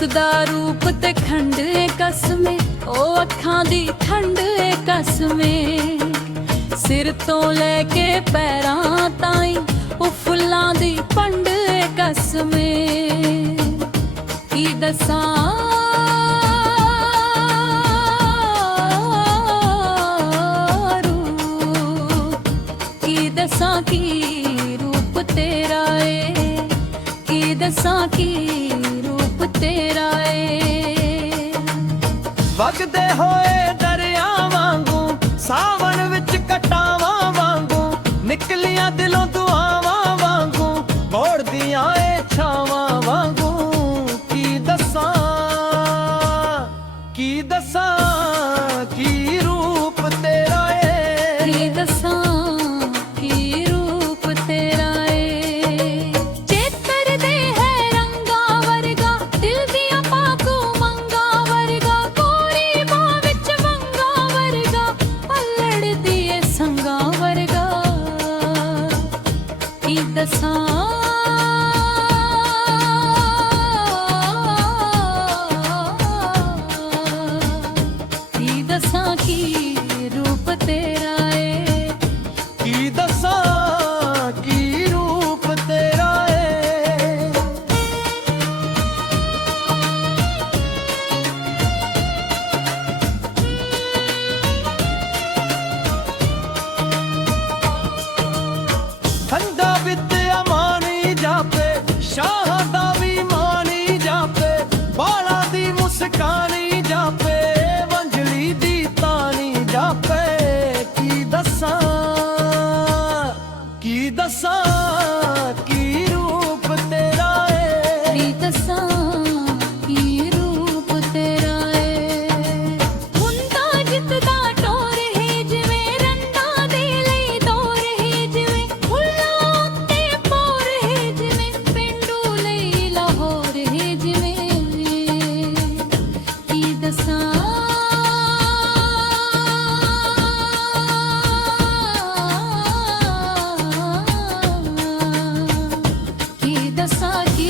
उसदा रूप ते खंड ए कसमे, ओ अखां दी ठंड ए कसमे। सिर तो लैके पैरां ताईं ओ फुल्लां दी पंड ए कसमे। की दसां दसां की रूप तेरा ए, की दसां की रूप तेरा ए। वगदे होए दरिया वांगू, सावन विच कटावां वांगू, निकलियां दिलों दुआवां वांगू, मोड़दियां ए छावां वांगू। की दसां की रूप तेरा ए, की दसां दसां की रूप तेरा ए, की दसां की रूप तेरा ए। ठंडा विद्या मानी जापे, शाह दा भी मानी जापे, बाला दी मुस्कानी जापे, वंजली दी तानी जापे। की दसां की रूप तेरा ए, की दसां की रूप तेरा ए। हुंदा जितदा टोर है जिवें, रंदा दे लई दौर है जिवें, फुल्लां उत्ते पोर है जिवें, पेंडू लई लाहौर है जिवें। की दसां की दसां की